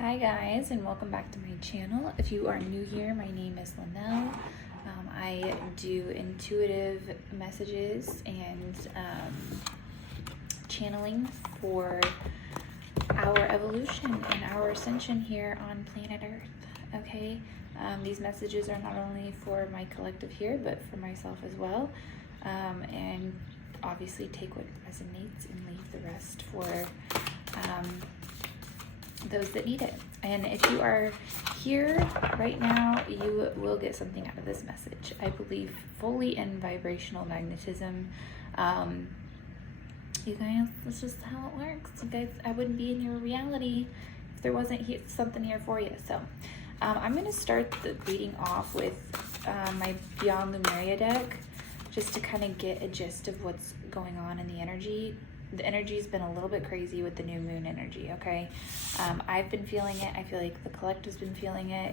Hi guys, and welcome back to my channel. If you are new here, my name is Lanell. I do intuitive messages and channeling for our evolution and our ascension here on planet Earth. Okay, these messages are not only for my collective here, but for myself as well. And obviously take what resonates and leave the rest for those that need it. And if you are here right now, you will get something out of this message. I believe fully in vibrational magnetism. You guys, that's just how it works. You guys, I wouldn't be in your reality if there wasn't something here for you. So I'm going to start the reading off with my Beyond Lumeria deck, just to kind of get a gist of what's going on in the energy. The energy's been a little bit crazy with the new moon energy, okay? I've been feeling it. I feel like the collective's been feeling it.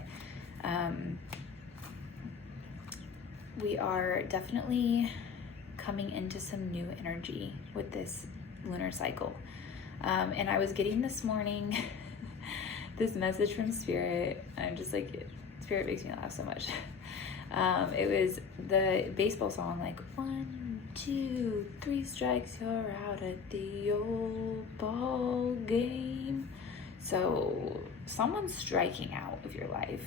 We are definitely coming into some new energy with this lunar cycle. And I was getting this morning this message from Spirit. I'm just like, Spirit makes me laugh so much. It was the baseball song, like 1, 2, 3 strikes, you're out at the old ball game. So someone's striking out of your life.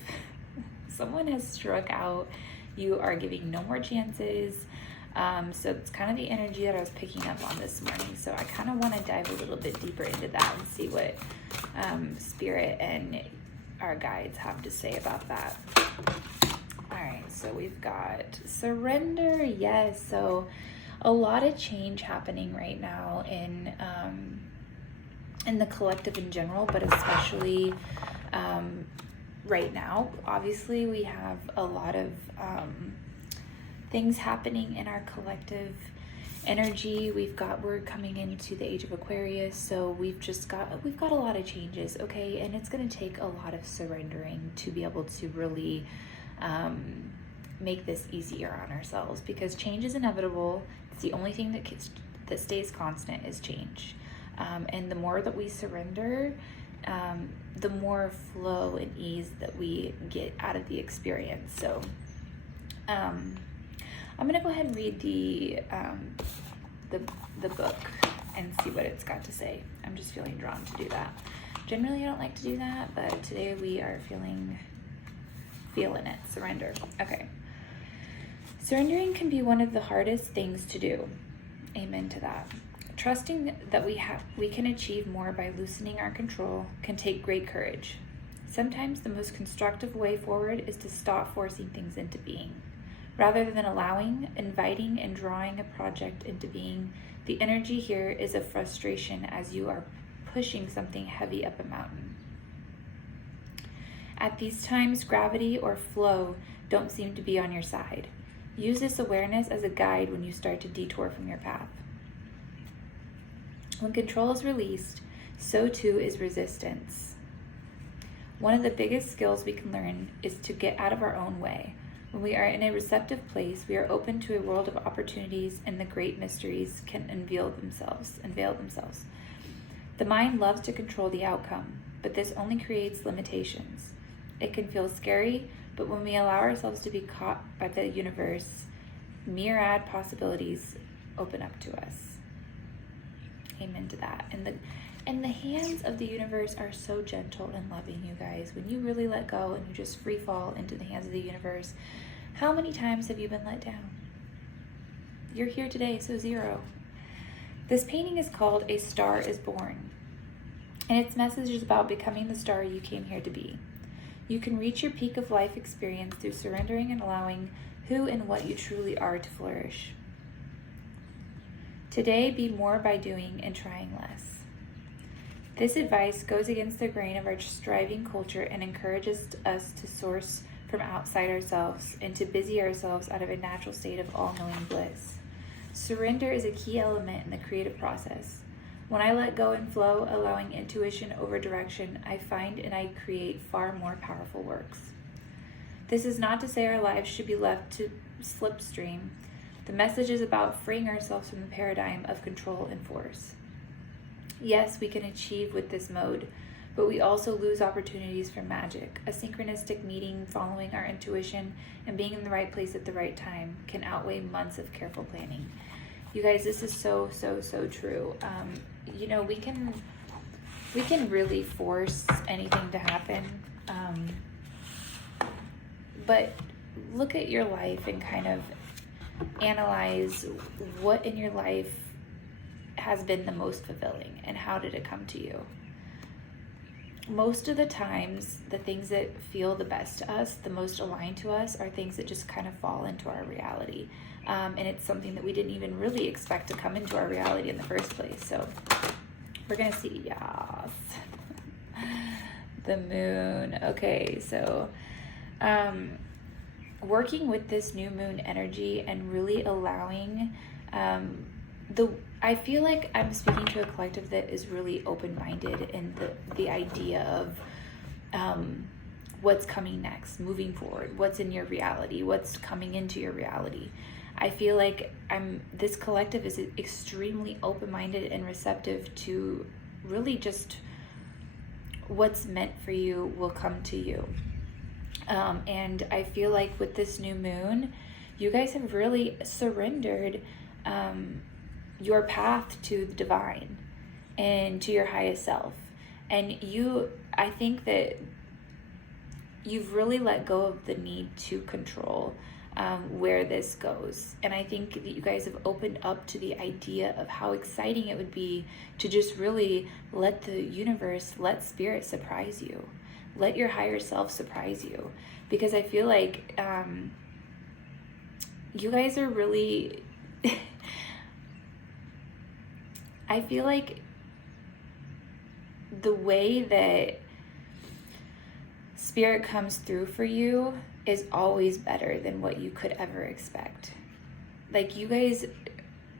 Someone has struck out. You are giving no more chances. So it's kind of the energy that I was picking up on this morning. So I kind of want to dive a little bit deeper into that and see what Spirit and our guides have to say about that. All right, so we've got surrender. Yes, so a lot of change happening right now in the collective in general, but especially right now. Obviously, we have a lot of things happening in our collective energy. We're coming into the age of Aquarius, so we've got a lot of changes, okay? And it's going to take a lot of surrendering to be able to really make this easier on ourselves, because change is inevitable. It's the only thing that stays constant is change. And the more that we surrender, the more flow and ease that we get out of the experience. So I'm gonna go ahead and read the book and see what it's got to say. I'm just feeling drawn to do that. Generally, I don't like to do that, but today we are feeling it. Surrender. Okay. Surrendering can be one of the hardest things to do. Amen to that. Trusting that we can achieve more by loosening our control can take great courage. Sometimes the most constructive way forward is to stop forcing things into being. Rather than allowing, inviting, and drawing a project into being, the energy here is of frustration as you are pushing something heavy up a mountain. At these times, gravity or flow don't seem to be on your side. Use this awareness as a guide when you start to detour from your path. When control is released, so too is resistance. One of the biggest skills we can learn is to get out of our own way. When we are in a receptive place, we are open to a world of opportunities, and the great mysteries can unveil themselves. The mind loves to control the outcome, but this only creates limitations. It can feel scary, but when we allow ourselves to be caught by the universe, myriad possibilities open up to us. Amen to that. And the hands of the universe are so gentle and loving, you guys. When you really let go and you just free fall into the hands of the universe, how many times have you been let down? You're here today, so 0. This painting is called A Star is Born, and its message is about becoming the star you came here to be. You can reach your peak of life experience through surrendering and allowing who and what you truly are to flourish. Today, be more by doing and trying less. This advice goes against the grain of our striving culture and encourages us to source from outside ourselves and to busy ourselves out of a natural state of all-knowing bliss. Surrender is a key element in the creative process. When I let go and flow, allowing intuition over direction, I find and I create far more powerful works. This is not to say our lives should be left to slipstream. The message is about freeing ourselves from the paradigm of control and force. Yes, we can achieve with this mode, but we also lose opportunities for magic. A synchronistic meeting, following our intuition, and being in the right place at the right time can outweigh months of careful planning. You guys, this is so true. You know, we can really force anything to happen, but look at your life and kind of analyze what in your life has been the most fulfilling and how did it come to you. Most of the times, the things that feel the best to us, the most aligned to us, are things that just kind of fall into our reality. And it's something that we didn't even really expect to come into our reality in the first place. So we're going to see, yes, the moon. Okay, so working with this new moon energy and really allowing I feel like I'm speaking to a collective that is really open-minded in the idea of what's coming next, moving forward, what's in your reality, what's coming into your reality. I feel like this collective is extremely open-minded and receptive to really just what's meant for you will come to you. And I feel like with this new moon, you guys have really surrendered your path to the divine and to your highest self. And I think that you've really let go of the need to control where this goes. And I think that you guys have opened up to the idea of how exciting it would be to just really let the universe, let spirit surprise you. Let your higher self surprise you. Because I feel like you guys are really... I feel like the way that spirit comes through for you is always better than what you could ever expect. Like, you guys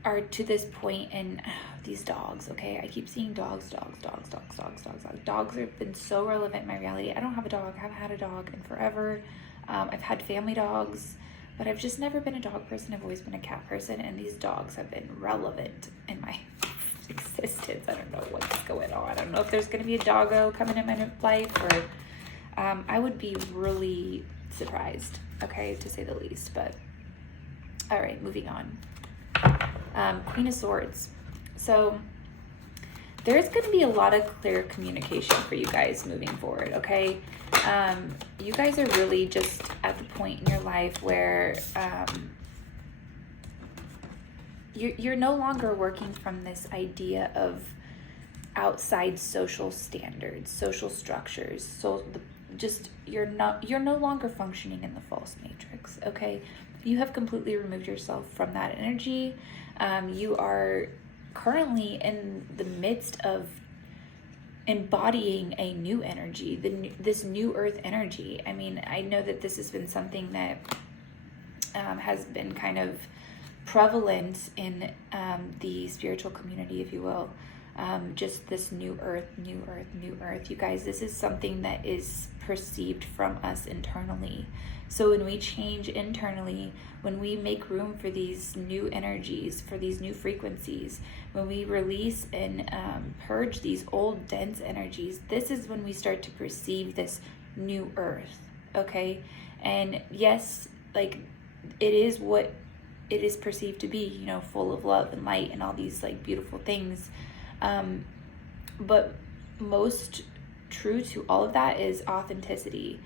are to this point in these dogs, okay? I keep seeing dogs. Dogs have been so relevant in my reality. I don't have a dog. I haven't had a dog in forever. I've had family dogs, but I've just never been a dog person. I've always been a cat person, and these dogs have been relevant in my existence. I don't know what's going on. I don't know if there's going to be a doggo coming in my life, or I would be really surprised, okay, to say the least. But all right, moving on. Queen of Swords. So there's going to be a lot of clear communication for you guys moving forward, okay? You guys are really just at the point in your life where you're no longer working from this idea of outside social standards, social structures. So you're no longer functioning in the false matrix, okay? You have completely removed yourself from that energy. You are currently in the midst of embodying a new energy, this new earth energy. I mean, I know that this has been something that has been kind of prevalent in the spiritual community, if you will. Just this new earth. You guys, this is something that is perceived from us internally. So when we change internally, when we make room for these new energies, for these new frequencies, when we release and purge these old dense energies, this is when we start to perceive this new earth, okay? And yes, like, it is what it is perceived to be, you know, full of love and light and all these like beautiful things. But most true to all of that is authenticity.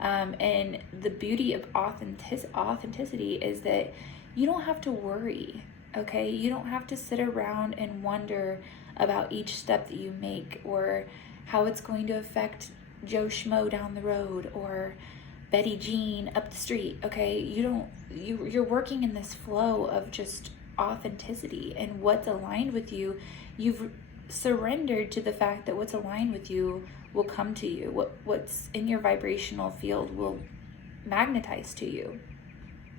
And the beauty of authenticity is that you don't have to worry, okay? You don't have to sit around and wonder about each step that you make, or how it's going to affect Joe Schmo down the road, or Betty Jean up the street, okay? You're working in this flow of just authenticity and what's aligned with you. You've surrendered to the fact that what's aligned with you will come to you. What's in your vibrational field will magnetize to you.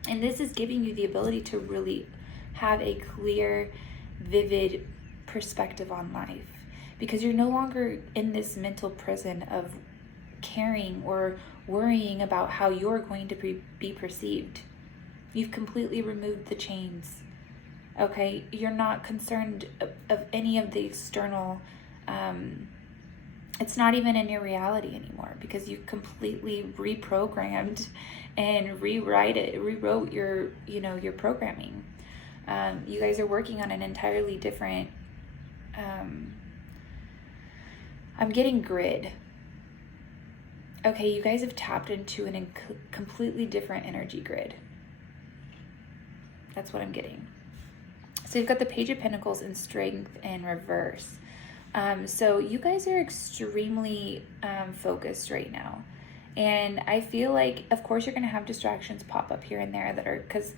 And this is giving you the ability to really have a clear, vivid perspective on life, because you're no longer in this mental prison of caring or worrying about how you're going to be perceived. You've completely removed the chains, okay? You're not concerned of any of the external it's not even in your reality anymore, because you completely reprogrammed and rewrote your, your programming. You guys are working on an entirely different, I'm getting grid. Okay, you guys have tapped into a completely different energy grid. That's what I'm getting. So you've got the Page of Pentacles in strength and reverse. So you guys are extremely focused right now. And I feel like, of course, you're going to have distractions pop up here and there that are, because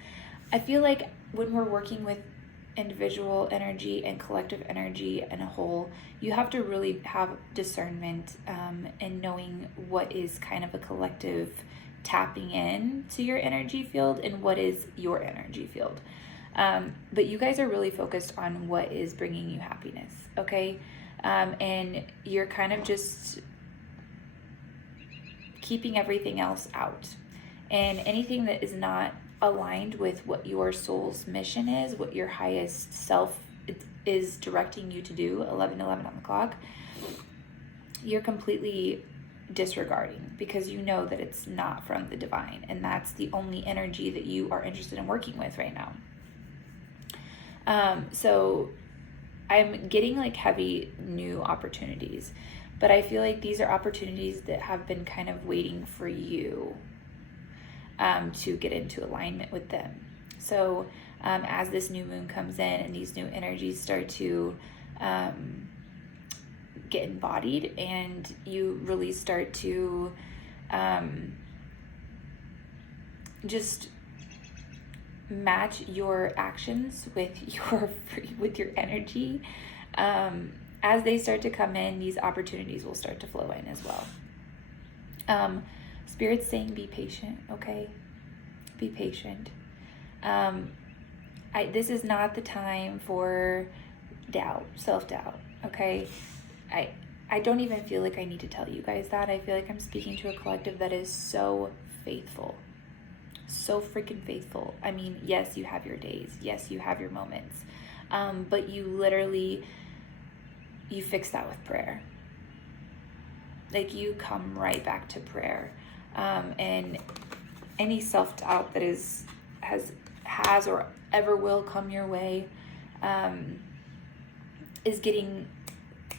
I feel like when we're working with individual energy and collective energy in a whole, you have to really have discernment and knowing what is kind of a collective tapping in to your energy field and what is your energy field. But you guys are really focused on what is bringing you happiness, okay? And you're kind of just keeping everything else out. And anything that is not aligned with what your soul's mission is, what your highest self is directing you to do, 11:11 on the clock, you're completely disregarding, because you know that it's not from the divine, and that's the only energy that you are interested in working with right now. So I'm getting like heavy new opportunities, but I feel like these are opportunities that have been kind of waiting for you to get into alignment with them. So as this new moon comes in and these new energies start to get embodied, and you really start to just match your actions with your energy, as they start to come in, these opportunities will start to flow in as well. Spirit's saying be patient, okay? Be patient. This is not the time for doubt, self-doubt, okay? I don't even feel like I need to tell you guys that. I feel like I'm speaking to a collective that is so faithful. So freaking faithful. I mean, yes, you have your days. Yes, you have your moments. But you literally, you fix that with prayer. Like, you come right back to prayer. And any self-doubt that has or ever will come your way is getting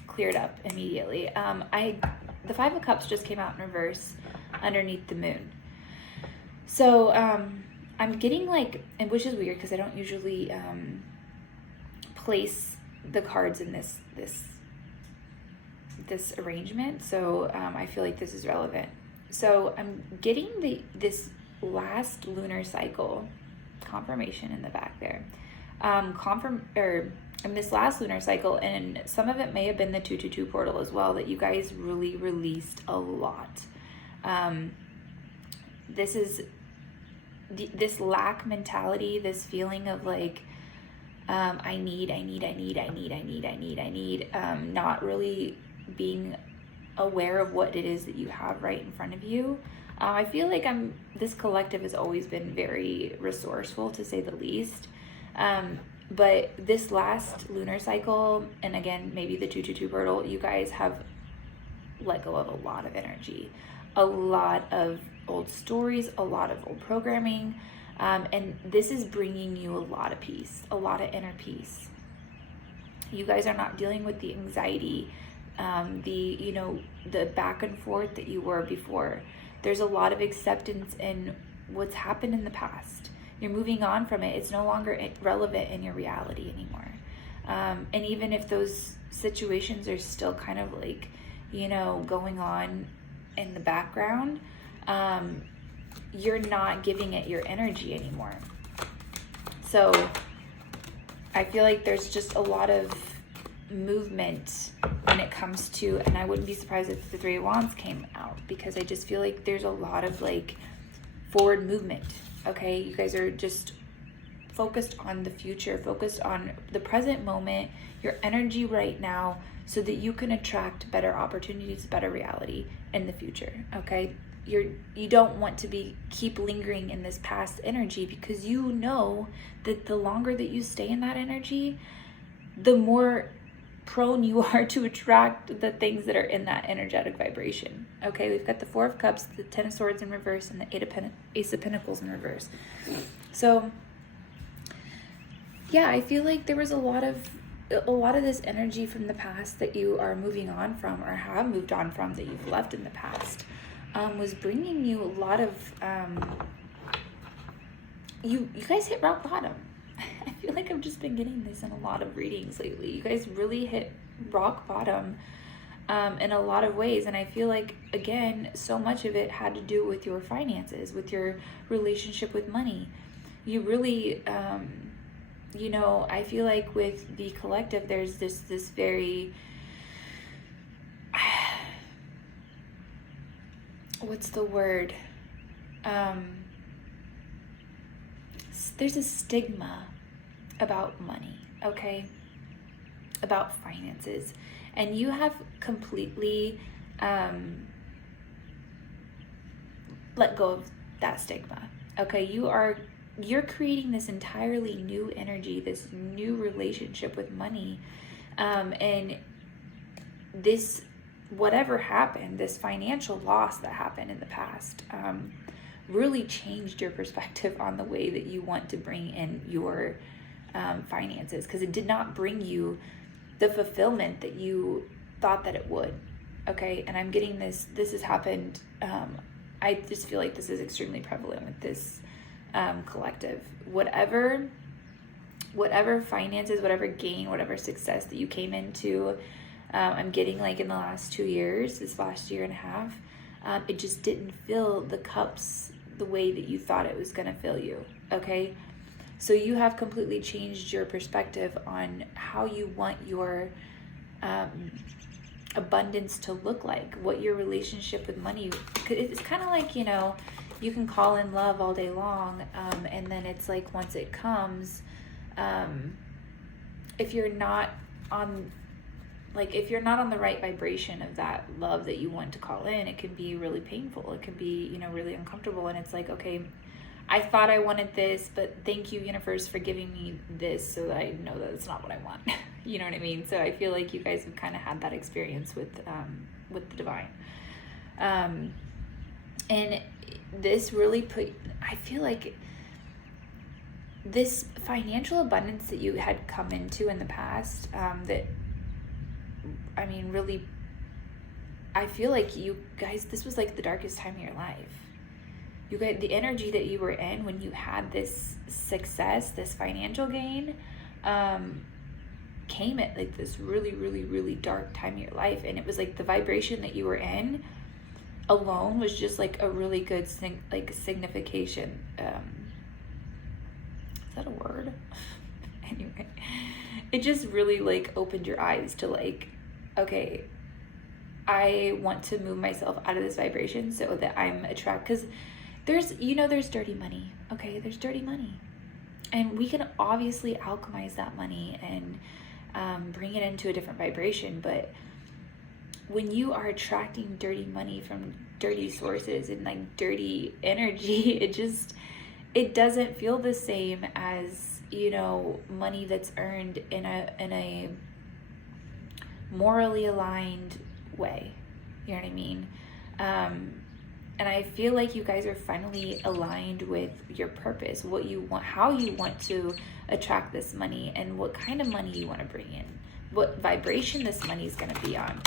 cleared up immediately. The Five of Cups just came out in reverse underneath the moon. So I'm getting like, and which is weird because I don't usually place the cards in this arrangement. So I feel like this is relevant. So I'm getting this last lunar cycle confirmation in the back there. This last lunar cycle, and some of it may have been the 222 portal as well, that you guys really released a lot. This lack mentality, this feeling of like, I need, not really being aware of what it is that you have right in front of you. I feel like this collective has always been very resourceful, to say the least. But this last lunar cycle, and again, maybe the 222 portal, you guys have let go of a lot of energy, a lot of old stories, a lot of old programming, and this is bringing you a lot of peace, a lot of inner peace. You guys are not dealing with the anxiety, the back and forth that you were before. There's a lot of acceptance in what's happened in the past. You're moving on from it. It's no longer relevant in your reality anymore. And even if those situations are still kind of like, going on in the background, you're not giving it your energy anymore. So I feel like there's just a lot of movement when it comes to, and I wouldn't be surprised if the 3 of Wands came out, because I just feel like there's a lot of like forward movement. Okay, you guys are just focused on the future, focused on the present moment, your energy right now, so that you can attract better opportunities, better reality in the future. Okay, you don't want to keep lingering in this past energy, because you know that the longer that you stay in that energy, the more prone you are to attract the things that are in that energetic vibration. Okay, we've got the Four of Cups, the Ten of Swords in reverse, and the Ace of Pentacles in reverse. So yeah, I feel like there was a lot of this energy from the past that you are moving on from, or have moved on from, that you've left in the past, was bringing you a lot of you guys hit rock bottom. I feel like I've just been getting this in a lot of readings lately. You guys really hit rock bottom in a lot of ways. And I feel like, again, so much of it had to do with your finances, with your relationship with money. You really, you know, I feel like with the collective, there's this very, what's the word? There's a stigma about money, okay? About finances. And you have completely let go of that stigma, okay? You're creating this entirely new energy, this new relationship with money. And this, whatever happened, this financial loss that happened in the past, really changed your perspective on the way that you want to bring in your finances, because it did not bring you the fulfillment that you thought that it would. Okay, and I'm getting this has happened. I just feel like this is extremely prevalent with this collective. Whatever finances, whatever gain, whatever success that you came into, I'm getting like in the last 2 years, this last year and a half, it just didn't fill the cups the way that you thought it was going to fill you. Okay, so you have completely changed your perspective on how you want your abundance to look like, what your relationship with money. It's kind of like, you know, you can call in love all day long, and then it's like once it comes, if you're not on the right vibration of that love that you want to call in, it can be really painful. It can be, you know, really uncomfortable. And it's like, okay, I thought I wanted this, but thank you, universe, for giving me this so that I know that it's not what I want. You know what I mean? So I feel like you guys have kind of had that experience with the divine. And this really I feel like this financial abundance that you had come into in the past, really, I feel like you guys, this was like the darkest time of your life. You guys, the energy that you were in when you had this success, this financial gain, came at like this really, really, really dark time of your life. And it was like the vibration that you were in alone was just like a really good signification. Is that a word? Anyway, it just really like opened your eyes to like, okay, I want to move myself out of this vibration so that I'm attracted, because there's dirty money. Okay, there's dirty money, and we can obviously alchemize that money and bring it into a different vibration. But when you are attracting dirty money from dirty sources and like dirty energy, it doesn't feel the same as, you know, money that's earned in a morally aligned way. You know what I mean? And I feel like you guys are finally aligned with your purpose, what you want, how you want to attract this money, and what kind of money you want to bring in, what vibration this money is going to be on.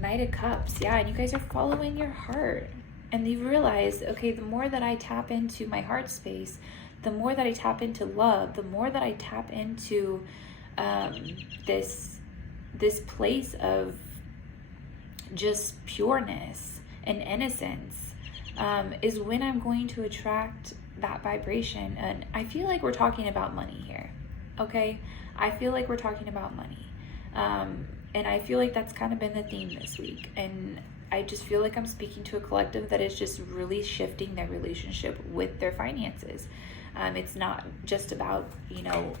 Knight of Cups, yeah, and you guys are following your heart. And you realize, okay, the more that I tap into my heart space, the more that I tap into love, the more that I tap into this place of just pureness and innocence, is when I'm going to attract that vibration. And I feel like we're talking about money here, okay? I feel like we're talking about money. And I feel like that's kind of been the theme this week. And I just feel like I'm speaking to a collective that is just really shifting their relationship with their finances. It's not just about, you know,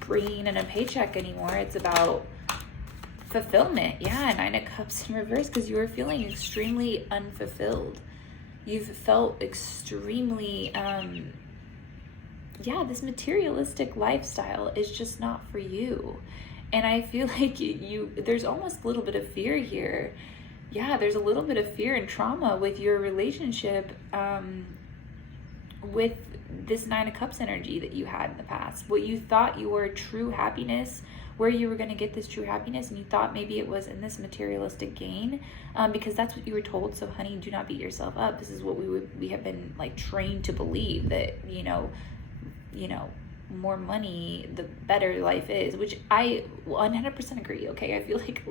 bringing in a paycheck anymore. It's about fulfillment. Yeah, Nine of Cups in reverse, because you were feeling extremely unfulfilled. You've felt extremely yeah, this materialistic lifestyle is just not for you. And I feel like there's almost a little bit of fear here. Yeah, there's a little bit of fear and trauma with your relationship, with this Nine of Cups energy that you had in the past. What you thought you were true happiness, where you were going to get this true happiness, and you thought maybe it was in this materialistic gain, because that's what you were told. So honey, do not beat yourself up. This is what we have been like trained to believe, that you know more money the better life is, which I 100% agree. Okay, I feel like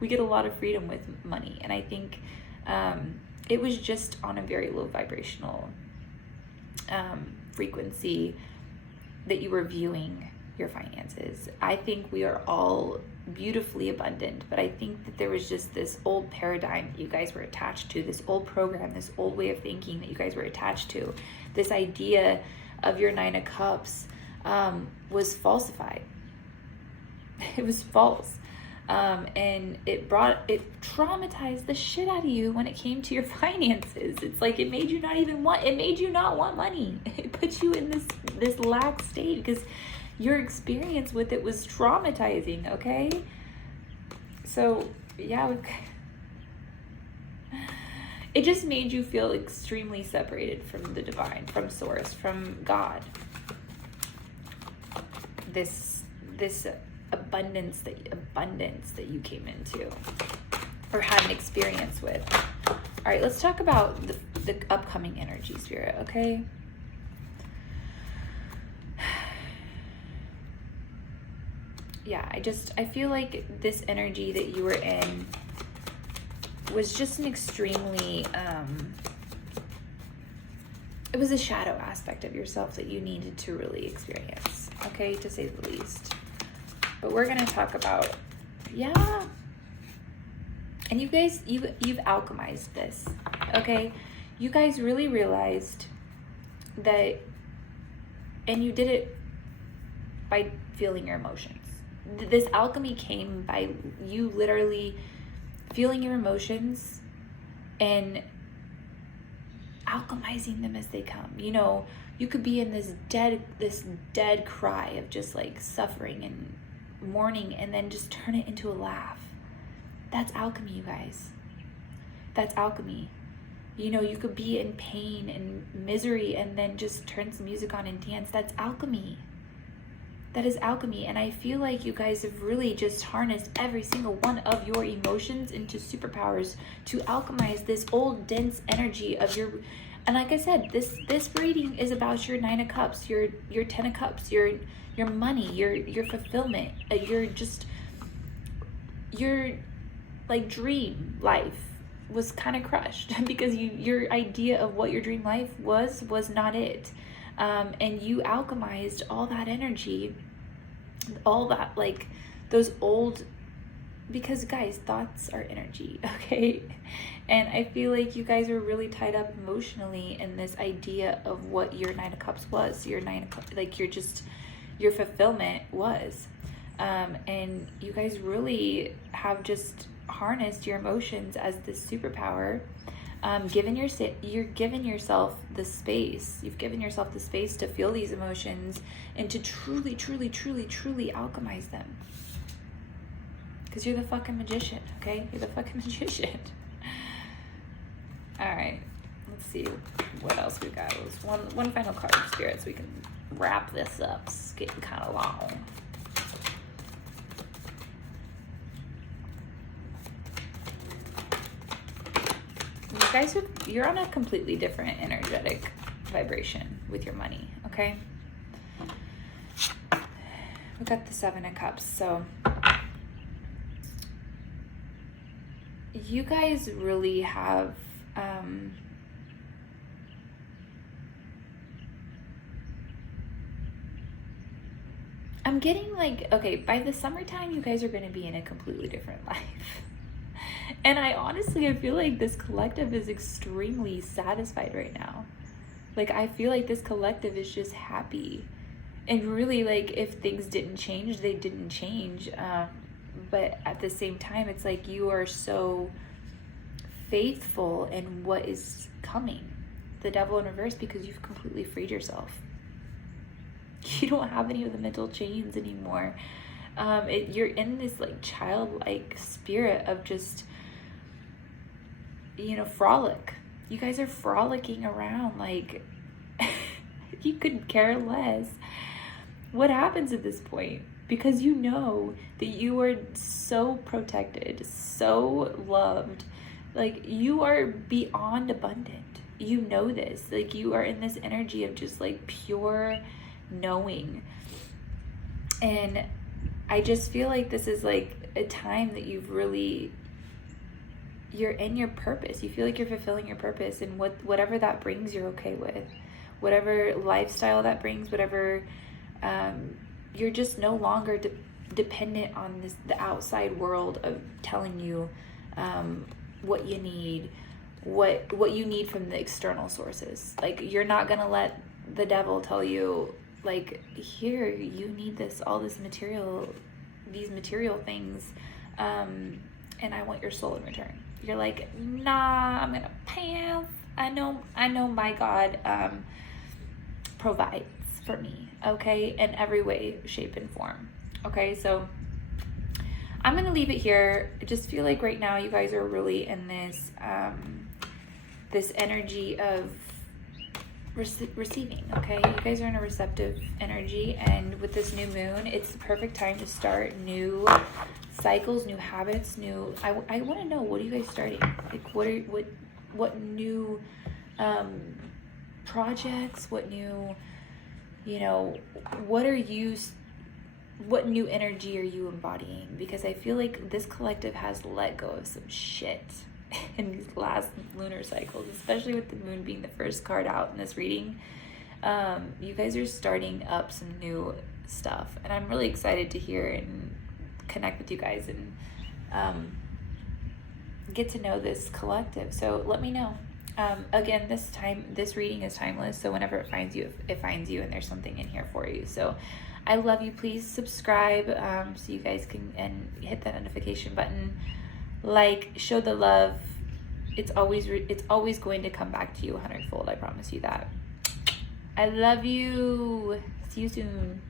we get a lot of freedom with money, and I think it was just on a very low vibrational frequency that you were viewing your finances. I think we are all beautifully abundant, but I think that there was just this old paradigm that you guys were attached to, this old program, this old way of thinking that you guys were attached to. This idea of your Nine of Cups was falsified. It was false. And it traumatized the shit out of you when it came to your finances. It's like it made you not want money. It put you in this lack state because your experience with it was traumatizing, okay? So, yeah, it just made you feel extremely separated from the divine, from source, from God. This abundance that you came into or had an experience with. All right, let's talk about the upcoming energy, Spirit, okay? Yeah, I feel like this energy that you were in was just an extremely, it was a shadow aspect of yourself that you needed to really experience, okay, to say the least. But we're going to talk about, yeah. And you guys, you've alchemized this, okay? You guys really realized that, and you did it by feeling your emotions. This alchemy came by you literally feeling your emotions and alchemizing them as they come. You know, you could be in this dead cry of just like suffering and mourning, and then just turn it into a laugh. That's alchemy, you guys. That's alchemy. You know, you could be in pain and misery and then just turn some music on and dance. That's alchemy. That is alchemy. And I feel like you guys have really just harnessed every single one of your emotions into superpowers to alchemize this old dense energy of your, and like I said, this reading is about your Nine of Cups, your Ten of Cups, your money, your fulfillment, your like dream life was kind of crushed because your idea of what your dream life was not it. And you alchemized all that energy, all that, like those old, because guys, thoughts are energy, okay? And I feel like you guys are really tied up emotionally in this idea of what your Nine of Cups was, your Nine of Cups, like your fulfillment was. And you guys really have just harnessed your emotions as this superpower. You're giving yourself the space. You've given yourself the space to feel these emotions and to truly, truly, truly, truly alchemize them. Because you're the fucking magician, okay? You're the fucking magician. All right, let's see what else we got. It was one final card of Spirit so we can wrap this up. It's getting kind of long. You guys you're on a completely different energetic vibration with your money, okay? We got the Seven of Cups. So you guys really have I'm getting like, okay, by the summertime you guys are going to be in a completely different life. And I feel like this collective is extremely satisfied right now. Like, I feel like this collective is just happy. And really, like, if things didn't change, they didn't change. But at the same time, it's like you are so faithful in what is coming. The Devil in reverse, because you've completely freed yourself. You don't have any of the mental chains anymore. You're in this like childlike spirit of just, frolic. You guys are frolicking around like you couldn't care less. What happens at this point? Because you know that you are so protected, so loved. Like, you are beyond abundant. You know this. Like, you are in this energy of just like pure knowing. And I just feel like this is like a time that you're in your purpose. You feel like you're fulfilling your purpose, and whatever that brings, you're okay with. Whatever lifestyle that brings, whatever, you're just no longer dependent on the outside world of telling you what you need, what you need from the external sources. Like, you're not gonna let the devil tell you, like, here, you need all this material, these material things, and I want your soul in return. You're like, nah, I'm gonna pass. I know my God provides for me, okay, in every way, shape, and form. Okay, so I'm gonna leave it here. I just feel like right now you guys are really in this this energy of receiving. Okay, you guys are in a receptive energy, and with this new moon, it's the perfect time to start new cycles, new habits, new. I want to know, what are you guys starting? Like, what new projects? What new, what new energy are you embodying? Because I feel like this collective has let go of some shit in these last lunar cycles, especially with the moon being the first card out in this reading. You guys are starting up some new stuff, and I'm really excited to hear and connect with you guys and get to know this collective. So let me know. Again, this reading is timeless, so whenever it finds you, and there's something in here for you. So I love you. Please subscribe so you guys can, and hit that notification button. Like, show the love. It's always going to come back to you 100-fold. I promise you that. I love you. See you soon.